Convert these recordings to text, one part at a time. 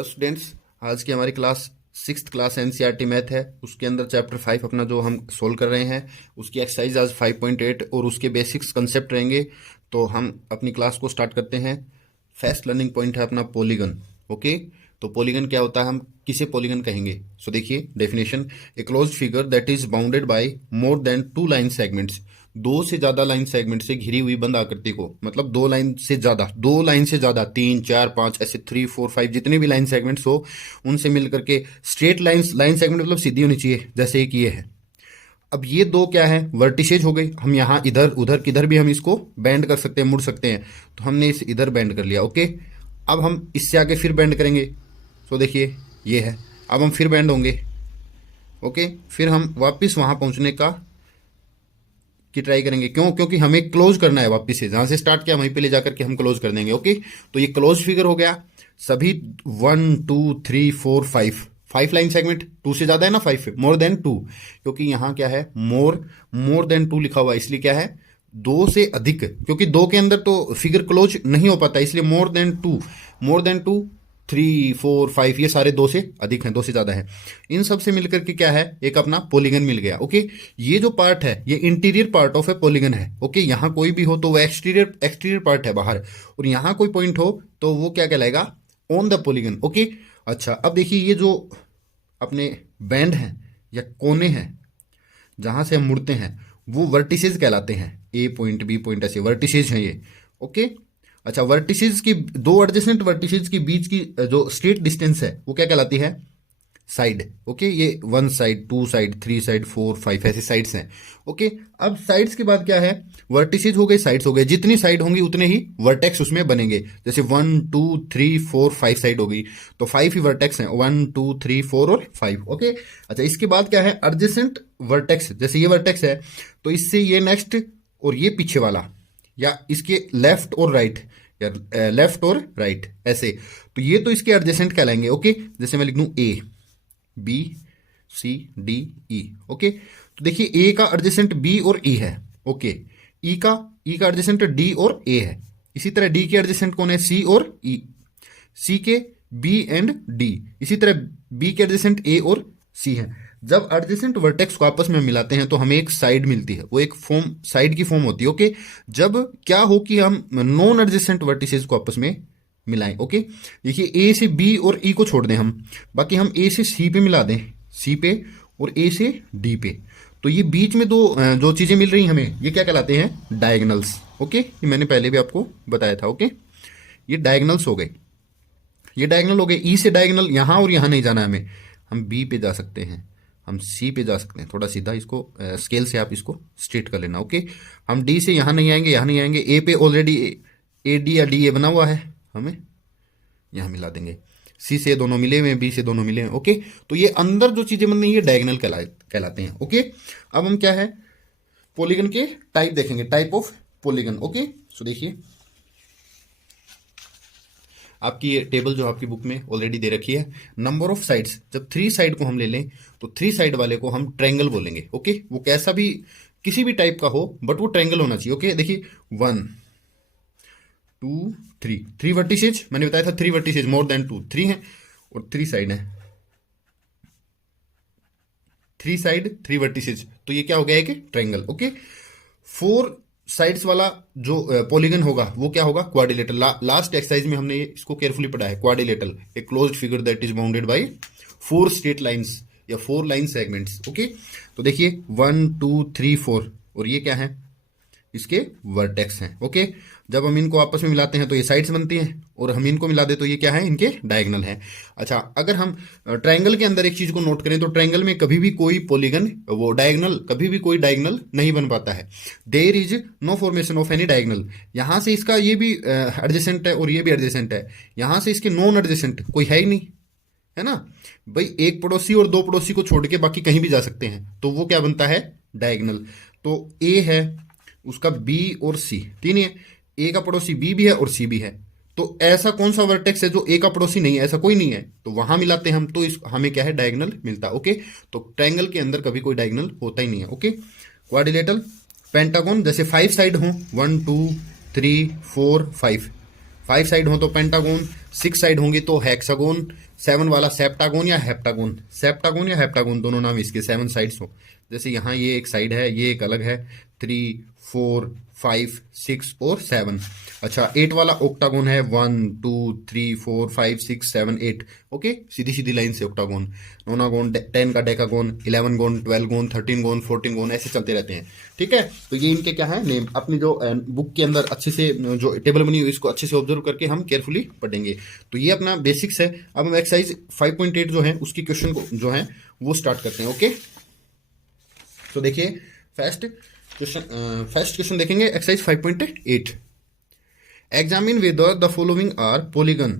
Students, आज की हमारी class 6th class NCERT math है। उसके अंदर चैप्टर 5 अपना जो हम सोल्व कर रहे हैं उसकी एक्सरसाइज आज 5.8 और उसके बेसिक्स कंसेप्ट रहेंगे। तो हम अपनी क्लास को स्टार्ट करते हैं। फर्स्ट लर्निंग पॉइंट है अपना पॉलीगन। ओके, तो पॉलीगन क्या होता है, हम किसे पॉलीगन कहेंगे। सो देखिए definition, A closed figure that is bounded by more than 2 line segments. दो से ज्यादा लाइन सेगमेंट से घिरी हुई बंद आकृति को, मतलब दो लाइन से ज्यादा 3 4 5 ऐसे 3 4 5 जितने भी लाइन सेगमेंट्स हो उनसे मिलकर के स्ट्रेट लाइन सेगमेंट मतलब सीधी होनी चाहिए, जैसे एक ये है। अब ये दो क्या है, वर्टिसेज हो गई। हम यहाँ इधर उधर किधर भी हम इसको बेंड कर सकते हैं, मुड़ सकते हैं। तो हमने इस इधर बेंड कर लिया। ओके, अब हम इससे आगे फिर बेंड करेंगे। तो देखिए ये है, अब हम फिर बेंड होंगे। ओके, फिर हम वापस वहां पहुंचने की ट्राई करेंगे। क्यों? क्योंकि हमें क्लोज करना है, वापस से जहां से स्टार्ट किया वहीं पे ले जाकर के हम क्लोज कर देंगे। ओके, तो ये क्लोज फिगर हो गया। सभी 1 2 3 4 5 लाइन सेगमेंट, 2 से ज्यादा है ना, 5 मोर देन 2, क्योंकि यहां क्या है मोर देन 2 लिखा हुआ है, इसलिए क्या है 2 से अधिक, क्योंकि 2 के अंदर तो फिगर क्लोज नहीं हो पाता, इसलिए मोर देन टू 3 4 5 ये सारे 2 से अधिक हैं, 2 से ज्यादा है। इन सब से मिलकर के क्या है, एक अपना पॉलीगन मिल गया। ओके, ये जो पार्ट है ये interior part of A polygon है। ओके, यहां कोई भी हो तो वो एक्सटीरियर पार्ट है बाहर, और यहां कोई पॉइंट हो तो वो क्या कहलाएगा, ऑन द पॉलीगन। ओके, अच्छा अब देखिए ये जो अपने बैंड हैं या कोने हैं जहां से हम मुड़ते हैं वो वर्टिसेस कहलाते हैं। ए पॉइंट बी पॉइंट ऐसे वर्टिसेस हैं ये। ओके, अच्छा वर्टिसेस की दो एडजेसेंट वर्टिसेस के बीच की जो स्ट्रेट डिस्टेंस है वो क्या कहलाती है, साइड। ओके, ये 1 साइड 2 साइड 3 साइड 4 5 ऐसे साइड्स हैं। ओके, अब साइड्स के बाद क्या है, वर्टिसेज हो गए, साइड्स हो गए। जितनी साइड होंगी उतने ही वर्टेक्स उसमें बनेंगे। जैसे 1 2 3 4 5 साइड हो गई तो 5 ही वर्टेक्स हैं, 1 2 3 4 और 5। ओके, अच्छा इसके बाद क्या है, एडजेसेंट वर्टेक्स। जैसे ये वर्टेक्स है तो इससे ये नेक्स्ट और ये पीछे वाला, या इसके लेफ्ट और राइट, या लेफ्ट और राइट ऐसे, तो ये तो इसके एडजेसेंट कहलाएंगे। ओके, जैसे मैं लिख दूं A B C D E. Okay, तो देखिए ए का एडजेसेंट बी और ई है। ओके, ई का एडजेसेंट डी और ए है। इसी तरह डी के एडजेसेंट कौन है, सी और ई। सी के बी एंड डी। इसी तरह बी के एडजेसेंट ए और सी है। जब एडजेसेंट वर्टेक्स को आपस में मिलाते हैं तो हमें एक साइड मिलती है, वो एक फॉर्म साइड की फॉर्म होती है। ओके, जब क्या हो कि हम नॉन एडजेसेंट वर्टिसेस को आपस में मिलाएं। ओके, देखिए ए से बी और ई को छोड़ दें हम, बाकी हम ए से सी पे मिला दें, सी पे, और ए से डी पे, तो ये बीच में दो जो चीजें मिल रही हमें ये क्या कहलाते हैं, डायगोनल्स। ओके, ये मैंने पहले भी आपको बताया था। ओके, ये डायगोनल्स हो गए, ये डायगोनल हो गए। ई से डायगोनल यहां और यहां नहीं जाना है हमें, हम बी पे जा सकते हैं, हम सी पे जा सकते हैं। थोड़ा सीधा इसको स्केल से आप इसको स्ट्रेट कर लेना। ओके, हम डी से यहां नहीं आएंगे, यहां नहीं आएंगे। ए पे ऑलरेडी ए डी या डी ए बना हुआ है, हमें यहां मिला देंगे। सी से दोनों मिले हुए हैं, बी से दोनों मिले हैं। ओके, तो ये अंदर जो चीजें बन रही है ये डायगोनल कहलाते हैं। ओके, अब हम क्या है, पॉलीगन के टाइप देखेंगे, टाइप ऑफ पॉलीगन। ओके, सो देखिए आपकी ये टेबल जो आपकी बुक में ऑलरेडी दे रखी है, नंबर ऑफ साइड्स, जब 3 साइड को हम ले लें तो 3 साइड वाले को हम ट्रायंगल बोलेंगे। ओके, वो कैसा भी किसी भी टाइप का हो बट वो ट्रायंगल होना चाहिए। ओके, देखिए 1 2 3 वर्टिसेज, मैंने बताया था 3 वर्टिसेज, मोर देन 2 3 है, और 3 साइड है, 3 साइड 3 वर्टिसेज, तो ये क्या हो गया, एक ट्रायंगल। ओके, 4 साइड्स वाला जो पॉलीगन होगा वो क्या होगा, क्वाड्रिलेटरल। लास्ट एक्सरसाइज में हमने इसको केयरफुली पढ़ा है, quadrilateral, A closed figure that is bounded by 4 straight lines या 4 लाइन सेगमेंट्स। ओके, तो देखिए 1 2 3 4, और ये क्या है, इसके वर्टेक्स हैं। ओके, जब हम इनको आपस में मिलाते हैं तो ये साइड्स बनती हैं, और हम इनको मिला दे तो ये क्या है, इनके डायगोनल है। अच्छा, अगर हम ट्रायंगल के अंदर एक चीज को नोट करें तो ट्रायंगल में कभी भी कोई पॉलीगन वो डायगोनल कभी भी कोई डायगोनल नहीं बन पाता है। There is no formation of any diagonal. यहां से इसका ये भी एडजेसेंट है और ये भी एडजेसेंट है, यहां से इसके नॉन एडजेसेंट कोई है ही नहीं, है ना भाई। एक पड़ोसी और 2 पड़ोसी को छोड़ के बाकी कहीं भी जा सकते हैं, तो वो क्या बनता है, डायगोनल। तो ए है, उसका बी और सी 3 है, ए का पड़ोसी बी भी है और सी भी है, तो ऐसा कौन सा वर्टेक्स है जो ए का पड़ोसी नहीं है, ऐसा कोई नहीं है, तो वहां मिलाते हैं हम तो इस हमें क्या है, डायगोनल मिलता है। ओके, तो ट्रायंगल के अंदर कभी कोई डायगोनल होता ही नहीं है। ओके, क्वाड्रिलेटरल, पेंटागन, जैसे 5 साइड हो, 1 2 3 4 5 5 साइड हो तो पेंटागोन, 6 साइड होंगी तो हेक्सागोन, 7 वाला सेप्टागोन या हेप्टागोन, सेप्टागोन या हेप्टागोन दोनों नाम इसके, 7 साइड्स हो। जैसे यहाँ ये एक साइड है, ये एक अलग है, 3, 4, 5, 6 और 7। अच्छा 8 वाला ऑक्टागोन है, 1, 2, 3, 4, 5, 6, 7, 8। ओके, सीधी सीधी लाइन से ऑक्टागोन। नोनागोन, 10 का डेकागोन, 11 गोन, 12 गोन, 13 गोन, 14 गोन, ऐसे चलते रहते हैं। ठीक है, तो ये इनके क्या है नेम। अपनी जो बुक के अंदर अच्छे से जो टेबल बनी हुई इसको अच्छे से ऑब्जर्व करके हम केयरफुली पढ़ेंगे। तो ये अपना बेसिक्स है। अब हम एक्सरसाइज 5.8 जो है उसकी क्वेश्चन को जो है वो स्टार्ट करते हैं। ओके, तो देखिए फर्स्ट क्वेश्चन देखेंगे exercise 5.8। Examine whether the following are polygon.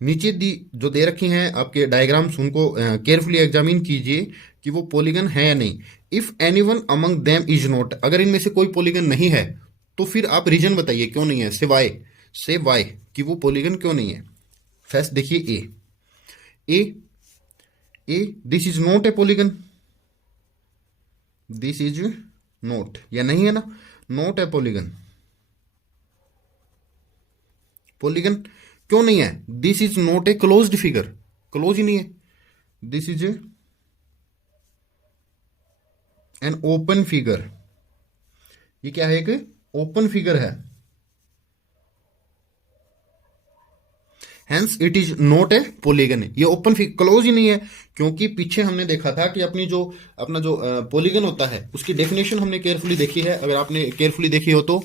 नीचे दी जो दे रखी हैं आपके डायग्राम्स, उनको केयरफुली एग्जामिन कीजिए कि वो पॉलीगन है या नहीं। If anyone among them is not, अगर इनमें से कोई पॉलीगन नहीं है तो फिर आप रीजन बताइए क्यों नहीं है, से वाई कि वो पॉलीगन क्यों नहीं है। फर्स्ट देखिए a this is not a polygon, this is not, या नहीं है ना, नॉट ए पॉलीगन। पॉलीगन क्यों नहीं है, this is not a closed figure, close ही नहीं है। This is an open figure, ये क्या है, एक ओपन फिगर है। Hence it is not a polygon, ये ओपन फिगर, क्लोज ही नहीं है। क्योंकि पीछे हमने देखा था कि अपनी जो अपना जो पॉलीगन होता है उसकी डेफिनेशन हमने केयरफुली देखी है। अगर आपने केयरफुली देखी हो तो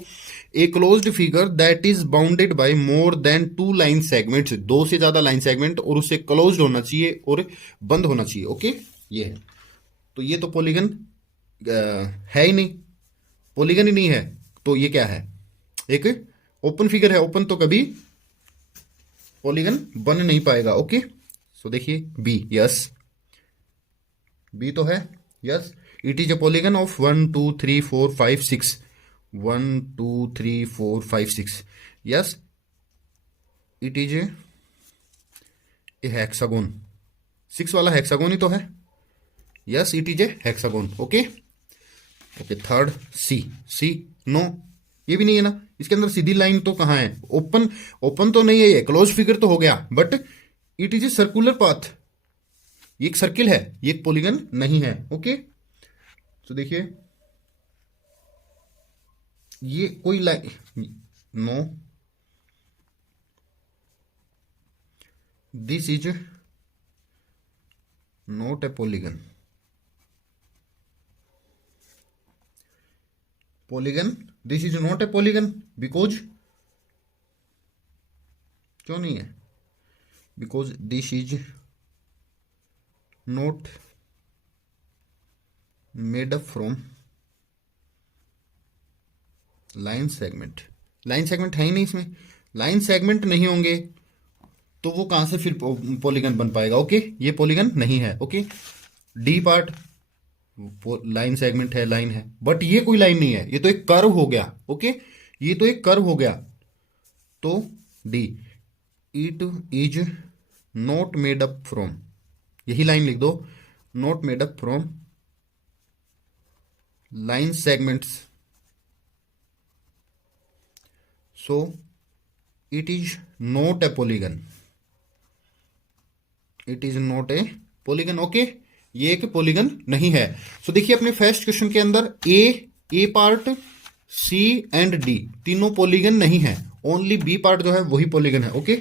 ए closed figure that is bounded by more than 2 line segments, 2 से ज्यादा लाइन सेगमेंट, और उससे क्लोज्ड होना चाहिए और बंद होना चाहिए। ओके, ये है। तो ये तो पॉलीगन है ही नहीं, पॉलीगन ही नहीं है। तो ये क्या है, एक ओपन फिगर है। ओपन तो कभी पॉलीगन बन नहीं पाएगा। ओके, सो देखिए बी, यस बी तो है, yes it is A polygon of 1, 2, 3, 4, 5, 6, 1, 2, 3, 4, 5, 6, yes it is a hexagon, 6 वाला हेक्सागोन ही तो है, yes it is a hexagon. Okay okay, third C no, ये भी नहीं है ना, इसके अंदर सीधी लाइन तो कहां है, ओपन तो नहीं है, ये क्लोज फिगर तो हो गया, but it is a circular path, ये एक सर्किल है, ये एक पॉलीगन नहीं है। ओके, तो देखिए ये कोई line, no this is not a polygon, this is not a polygon because, क्यों नहीं है, because this is not made up from line segment, line segment है ही नहीं इसमें, लाइन सेगमेंट नहीं होंगे तो वो कहां से फिर पॉलीगन बन पाएगा। ओके, ये पॉलीगन नहीं है। Okay, D part line segment है, लाइन है, बट ये कोई लाइन नहीं है, ये तो एक कर्व हो गया। ओके, ये तो एक कर्व हो गया, तो D it is not made up from, यही लाइन लिख दो, not made up from line segments, so it is not a polygon, it is not a polygon. Okay, ये एक पॉलीगन नहीं है। सो देखिए अपने फर्स्ट क्वेश्चन के अंदर ए पार्ट, सी एंड डी तीनों पॉलीगन नहीं है, ओनली बी पार्ट जो है वही पॉलीगन है। ओके,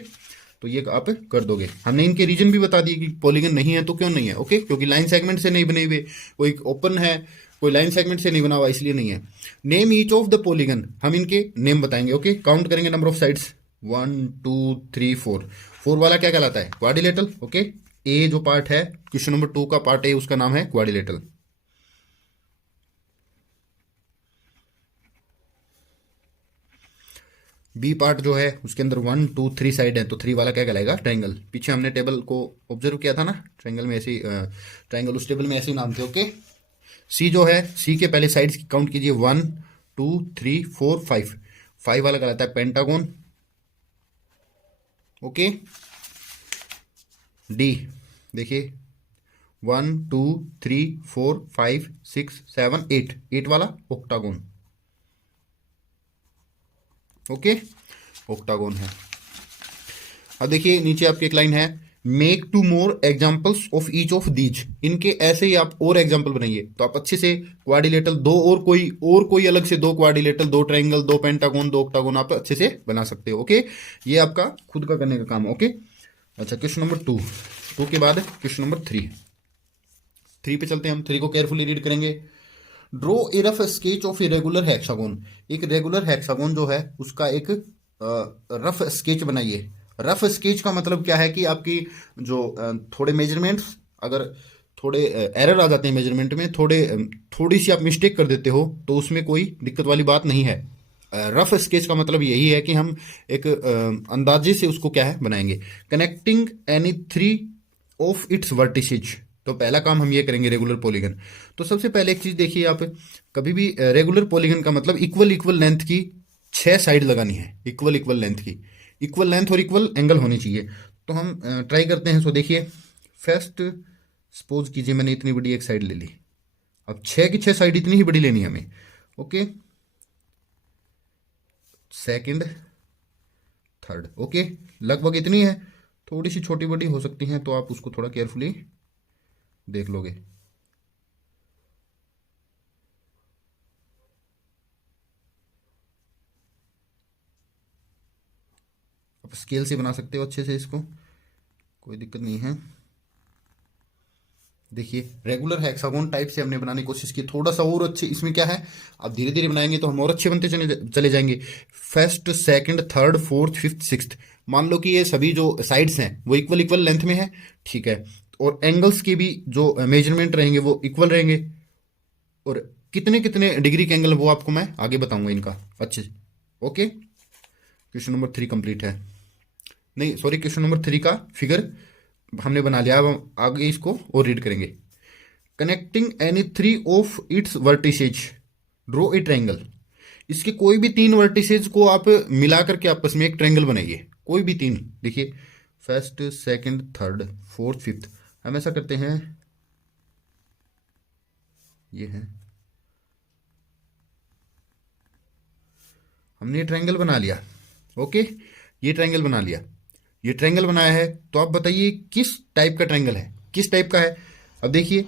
तो ये आप कर दोगे। हमने इनके रीजन भी बता दिए कि पॉलीगन नहीं है तो क्यों नहीं है। ओके, क्योंकि लाइन सेगमेंट से नहीं बने हुए, कोई ओपन है, कोई लाइन सेगमेंट से नहीं बना हुआ, इसलिए नहीं है। Name each of the polygon, हम इनके नेम बताएंगे। ओके, काउंट करेंगे नंबर ऑफ साइड्स, 1, 2, 3, 4 वाला क्या कहलाता है, क्वाड्रिलेटरल। ओके, ए जो पार्ट है क्वेश्चन नंबर 2 का पार्ट ए, उसका नाम है क्वाड्रिलेटरल। बी पार्ट जो है उसके अंदर 1, 2, 3 साइड है, तो 3 वाला क्या कहलाएगा, ट्रायंगल। पीछे हमने टेबल को ऑब्जर्व किया था ना, ट्रायंगल में ऐसे ही ट्रायंगल उस टेबल में ऐसे ही नाम थे। ओके, सी जो है, सी के पहले साइड्स काउंट कीजिए, 1, 2, 3, 4, 5 वाला कहलाता है पेंटागोन। ओके, डी देखिए 1, 2, 3, 4, 5, 6, 7, 8 वाला ऑक्टागोन। ओके, ऑक्टागोन है। अब देखिए नीचे आपकी एक लाइन है, make two more examples of each of these. इनके ऐसे ही आप और एग्जाम्पल बनाइए। तो आप अच्छे से क्वाड्रिलेटरल दो और कोई अलग से दो क्वाड्रिलेटरल, दो ट्रायंगल, दो पेंटागोन, दो ऑक्टागोन आप अच्छे से बना सकते हो। ओके, ये आपका खुद का करने का काम है। ओके, अच्छा क्वेश्चन नंबर 2 के बाद क्वेश्चन नंबर 3 पे चलते हैं हम। 3 को केयरफुली रीड करेंगे। Draw a rough sketch of a regular hexagon. एक रेगुलर हेक्सागोन जो है उसका एक रफ स्केच बनाइए। रफ स्केच का मतलब क्या है कि आपकी जो थोड़े मेजरमेंट्स, अगर थोड़े एरर आ जाते हैं मेजरमेंट में, थोड़ी सी आप मिस्टेक कर देते हो तो उसमें कोई दिक्कत वाली बात नहीं है। रफ स्केच का मतलब यही है कि हम एक अंदाजे से उसको क्या है बनाएंगे। Connecting any 3 of its vertices. तो पहला काम हम ये करेंगे रेगुलर पॉलीगन। तो सबसे पहले एक चीज देखिए, आप कभी भी रेगुलर पॉलीगन का मतलब इक्वल लेंथ की 6 साइड लगानी है। इक्वल लेंथ की, इक्वल लेंथ और इक्वल एंगल होनी चाहिए। तो हम ट्राई करते हैं। सो देखिए, फर्स्ट सपोज कीजिए मैंने इतनी बड़ी एक साइड ले ली। अब 6 की 6 साइड इतनी ही बड़ी लेनी है हमें। Okay, second, third. ओके, लगभग इतनी है। थोड़ी सी छोटी बड़ी हो सकती हैं, तो आप उसको थोड़ा केयरफुली देख लोगे। आप स्केल से बना सकते हो अच्छे से इसको, कोई दिक्कत नहीं है। देखिए, रेगुलर हेक्सागोन टाइप से हमने बनाने की कोशिश की। थोड़ा सा और अच्छे इसमें क्या है, आप धीरे धीरे बनाएंगे तो हम और अच्छे बनते चले जाएंगे। First, second, third, fourth, fifth, sixth. मान लो कि ये सभी जो साइड्स हैं वो इक्वल लेंथ में है, ठीक है। और एंगल्स के भी जो मेजरमेंट रहेंगे वो इक्वल रहेंगे। और कितने कितने डिग्री के एंगल वो आपको मैं आगे बताऊंगा इनका अच्छे से। ओके, क्वेश्चन नंबर 3 कंप्लीट है। नहीं सॉरी, क्वेश्चन नंबर 3 का फिगर हमने बना लिया। अब हम आगे इसको और रीड करेंगे। Connecting any 3 of its vertices, draw a triangle. इसके कोई भी 3 वर्टिसेज को आप मिला करके आपस में एक ट्रायंगल बनाइए। कोई भी 3, देखिए first, second, third, fourth, fifth. हम ऐसा करते हैं, ये है, हमने ये ट्रायंगल बना लिया। ओके, ये ट्रायंगल बना लिया। ये ट्रायंगल बनाया है, तो आप बताइए किस टाइप का ट्रायंगल है, किस टाइप का है। अब देखिए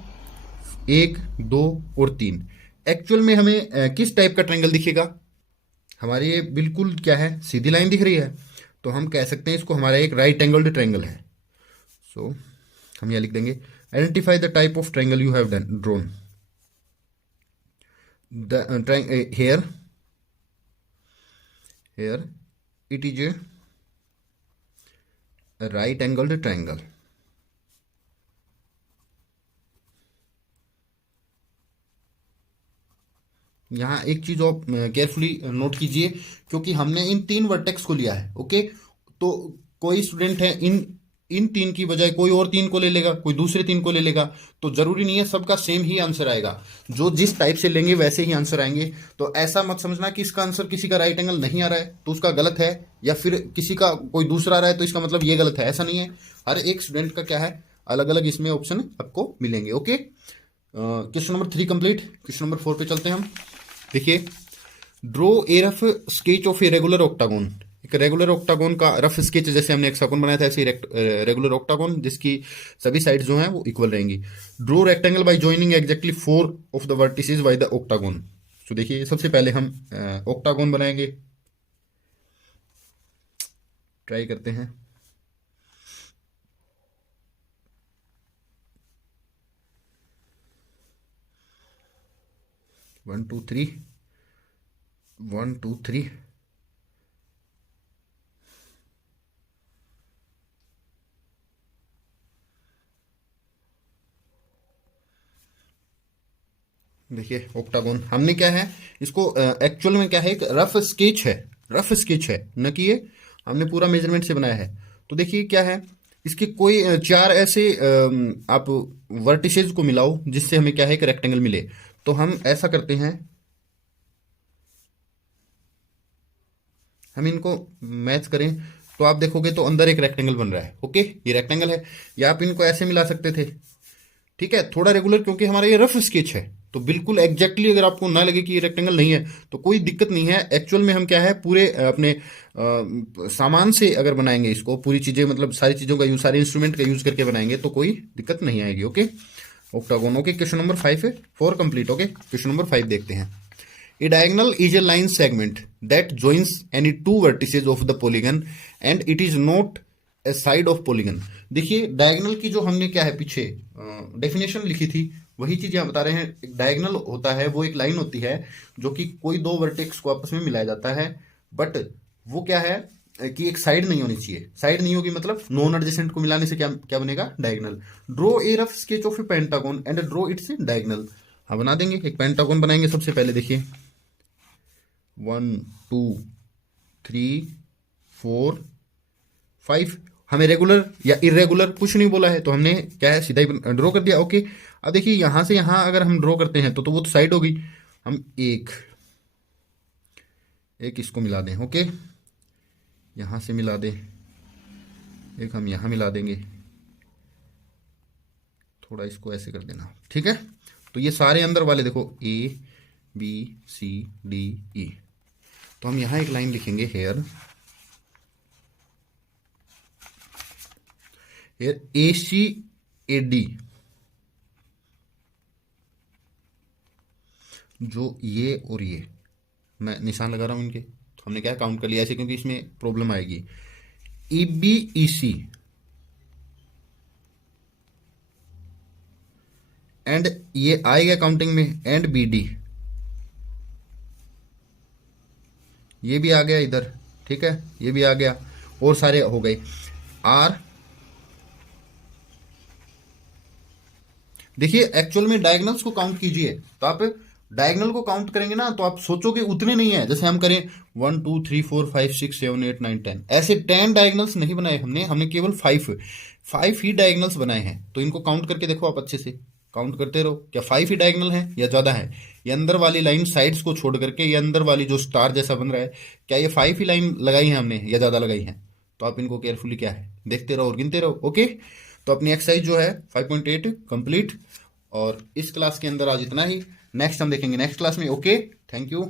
1, 2 और 3, एक्चुअल में हमें किस टाइप का ट्रायंगल दिखेगा। हमारी ये बिल्कुल क्या है, सीधी लाइन दिख रही है। तो हम कह सकते हैं इसको हमारा एक राइट एंगल्ड ट्रायंगल है। सो हम यह लिख देंगे, identify the type of triangle you have done drawn. The here it is a right angled triangle। यहाँ एक चीज आप केयरफुली नोट कीजिए, क्योंकि हमने इन 3 वर्टेक्स को लिया है। ओके, तो कोई स्टूडेंट है इन 3 की बजाय कोई और 3 को ले लेगा, कोई दूसरे 3 को ले लेगा। तो जरूरी नहीं है सबका सेम ही आंसर आएगा। जो जिस टाइप से लेंगे वैसे ही आंसर आएंगे। तो ऐसा मत समझना कि इसका आंसर किसी का राइट एंगल नहीं आ रहा है तो उसका गलत है, या फिर किसी का कोई दूसरा आ रहा है तो इसका मतलब ये गलत है। ऐसा नहीं है। हर एक स्टूडेंट का क्या है, अलग अलग इसमें ऑप्शन आपको मिलेंगे। Okay, question number 3 complete. Question number 4 पे चलते हैं हम। देखिए, draw a rough sketch of a regular octagon. एक रेगुलर ऑक्टागोन का रफ स्केच, जैसे हमने हेक्सागोन बनाया था ऐसे रेगुलर ऑक्टागोन जिसकी सभी साइड्स जो हैं वो इक्वल रहेंगी। Draw rectangle bye joining exactly 4 of the vertices by the octagon. तो देखिए, सबसे पहले हम ऑक्टागोन बनाएंगे। ट्राई करते हैं। One two three, 1 2 3। देखिए ऑक्टागोन हमने क्या है, इसको एक्चुअल में क्या है, एक रफ स्केच है। रफ स्केच है, न कि ये हमने पूरा मेजरमेंट से बनाया है। तो देखिए क्या है, इसके कोई 4 ऐसे आप वर्टिसेज को मिलाओ जिससे हमें क्या है, एक रेक्टेंगल मिले। तो हम ऐसा करते हैं, हम इनको मैच करें तो आप देखोगे तो अंदर एक रेक्टेंगल बन रहा है। ओके, ये रेक्टेंगल है, या आप इनको ऐसे मिला सकते थे। ठीक है, थोड़ा रेगुलर, क्योंकि हमारा ये रफ स्केच है। तो बिल्कुल एग्जैक्टली अगर आपको ना लगे कि ये रेक्टेंगल नहीं है तो कोई दिक्कत नहीं है। एक्चुअल में हम क्या है पूरे अपने सामान से अगर बनाएंगे इसको, पूरी चीजें मतलब सारी चीजों का यूज, सारे इंस्ट्रूमेंट का यूज करके बनाएंगे तो कोई दिक्कत नहीं आएगी। Okay, octagon. Okay, question number 5 है, 4 कंप्लीट। ओके, क्वेश्चन नंबर 5 देखते हैं। A diagonal is a line segment that joins any two vertices of the polygon and it is not a side of polygon। देखिए diagonal की जो हमने क्या है पीछे डेफिनेशन लिखी थी वही चीज यहाँ बता रहे हैं। एक डायगोनल होता है वो एक लाइन होती है जो कि कोई दो वर्टेक्स को आपस में मिलाया जाता है, बट वो क्या है कि एक साइड नहीं होनी चाहिए। साइड नहीं होगी मतलब नॉन एडजेसेंट को मिलाने से क्या क्या बनेगा, diagonal. Draw a rough sketch of A pentagon and draw its diagonal. हाँ बना देंगे, एक पेंटागन बनाएंगे सबसे पहले। देखिए 1 2 3 4 5, हमें रेगुलर या इरेगुलर कुछ नहीं बोला है तो हमने क्या है सीधा ही ड्रॉ कर दिया। ओके, अब देखिए यहां से यहां अगर हम ड्रॉ करते हैं तो वो तो साइड होगी। हम एक इसको मिला दें। ओके, यहां से मिला दें, एक हम यहां मिला देंगे, थोड़ा इसको ऐसे कर देना, ठीक है। तो ये सारे अंदर वाले देखो A B C D E, तो हम यहां एक लाइन लिखेंगे हेयर ACAD, जो ये और ये मैं निशान लगा रहा हूं इनके, तो हमने क्या काउंट कर लिया ऐसे क्योंकि इसमें प्रॉब्लम आएगी। EBEC एंड ये आएगा काउंटिंग में, एंड BD ये भी आ गया इधर, ठीक है, ये भी आ गया और सारे हो गए। R देखिए एक्चुअल में डायगोनल्स को काउंट कीजिए तो आप डायगोनल को काउंट करेंगे ना तो आप सोचोगे उतने नहीं है, जैसे हम करें 1 2 3 4 5 6 7 8 9 10, ऐसे 10 डायगोनल्स नहीं बनाए हमने केवल 5 ही डायगोनल्स बनाए हैं। तो इनको काउंट करके देखो आप अच्छे से, काउंट करते रहो, क्या 5 ही डायगोनल है या ज्यादा है। ये अंदर वाली लाइन साइड्स को छोड़ करके ये अंदर वाली जो स्टार जैसा बन रहा है, क्या ये 5 ही लाइन लगाई है हमने या ज्यादा लगाई है। तो आप इनको केयरफुली क्या है देखते रहो और गिनते रहो। ओके, तो अपनी एक्सरसाइज जो है 5.8 कंप्लीट, और इस क्लास के अंदर आज इतना ही। नेक्स्ट हम देखेंगे नेक्स्ट क्लास में। Okay, thank you.